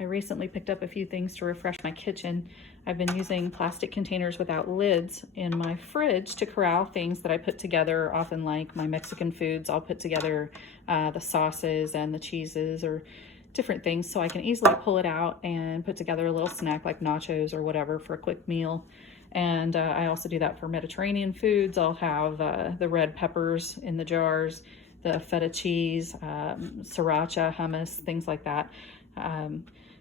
I recently picked up a few things to refresh my kitchen. I've been using plastic containers without lids in my fridge to corral things that I put together, often like my Mexican foods. I'll put together the sauces and the cheeses or different things so I can easily pull it out and put together a little snack like nachos or whatever for a quick meal. And I also do that for Mediterranean foods. I'll have the red peppers in the jars, the feta cheese, sriracha, hummus, things like that,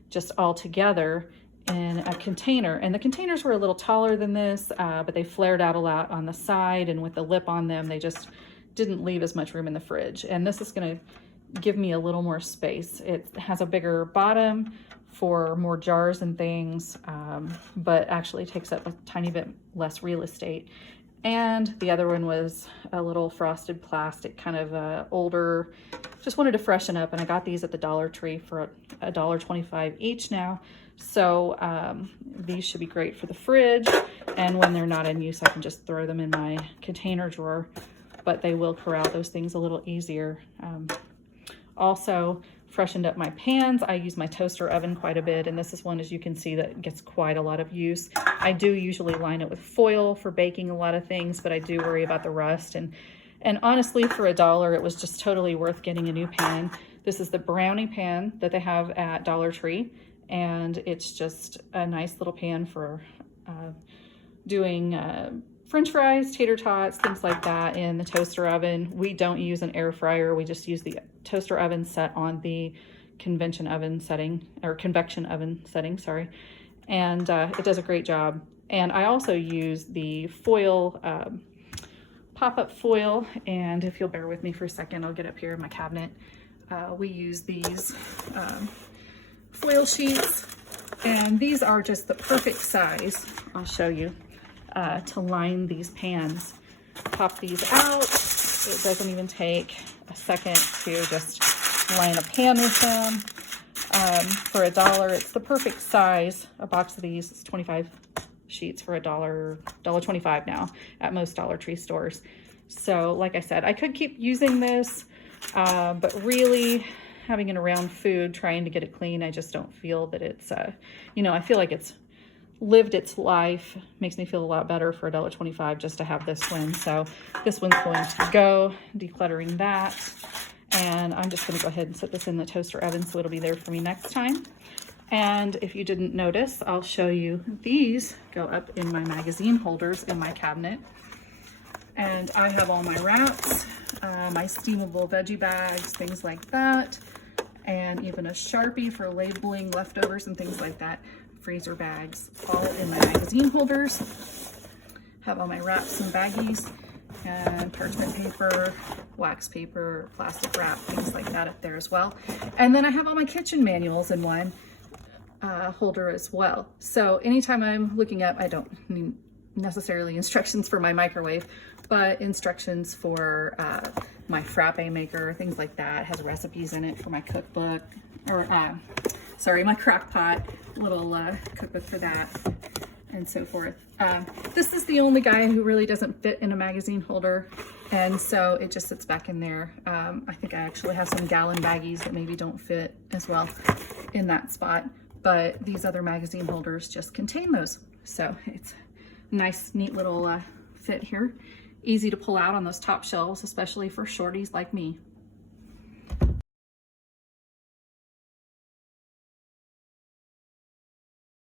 just all together in a container. And the containers were a little taller than this, but they flared out a lot on the side, and with the lip on them, they just didn't leave as much room in the fridge. And this is gonna give me a little more space. It has a bigger bottom for more jars and things, but actually takes up a tiny bit less real estate. And the other one was a little frosted plastic, kind of older. Just wanted to freshen up, and I got these at the Dollar Tree for $1.25 each now. So these should be great for the fridge, and when they're not in use, I can just throw them in my container drawer, but they will corral those things a little easier. Also freshened up my pans. I use my toaster oven quite a bit, and this is one, as you can see, that gets quite a lot of use. I do usually line it with foil for baking a lot of things, but I do worry about the rust. And honestly, for $1, it was just totally worth getting a new pan. This is the brownie pan that they have at Dollar Tree, and it's just a nice little pan for doing French fries, tater tots, things like that in the toaster oven. We don't use an air fryer. We just use the toaster oven set on the convection oven setting, sorry. And it does a great job. And I also use the foil, pop-up foil. And if you'll bear with me for a second, I'll get up here in my cabinet. We use these foil sheets, and these are just the perfect size. I'll show you. To line these pans. Pop these out. It doesn't even take a second to just line a pan with them. For $1, it's the perfect size. A box of these is 25 sheets for $1.25 now at most Dollar Tree stores. So like I said, I could keep using this, but really having it around food, trying to get it clean, I just don't feel that it's, I feel like it's lived its life. Makes me feel a lot better for $1.25 just to have this one. So this one's going to go, decluttering that. And I'm just gonna go ahead and set this in the toaster oven so it'll be there for me next time. And if you didn't notice, I'll show you, these go up in my magazine holders in my cabinet. And I have all my wraps, my steamable veggie bags, things like that, and even a Sharpie for labeling leftovers and things like that. Freezer bags, all in my magazine holders. Have all my wraps and baggies, and parchment paper, wax paper, plastic wrap, things like that up there as well. And then I have all my kitchen manuals in one holder as well. So anytime I'm looking up, I don't need necessarily instructions for my microwave, but instructions for my frappe maker, things like that. It has recipes in it for my cookbook, or my crock pot, little cookbook for that, and so forth. This is the only guy who really doesn't fit in a magazine holder, and so it just sits back in there. I think I actually have some gallon baggies that maybe don't fit as well in that spot, but these other magazine holders just contain those. So it's a nice, neat little fit here. Easy to pull out on those top shelves, especially for shorties like me.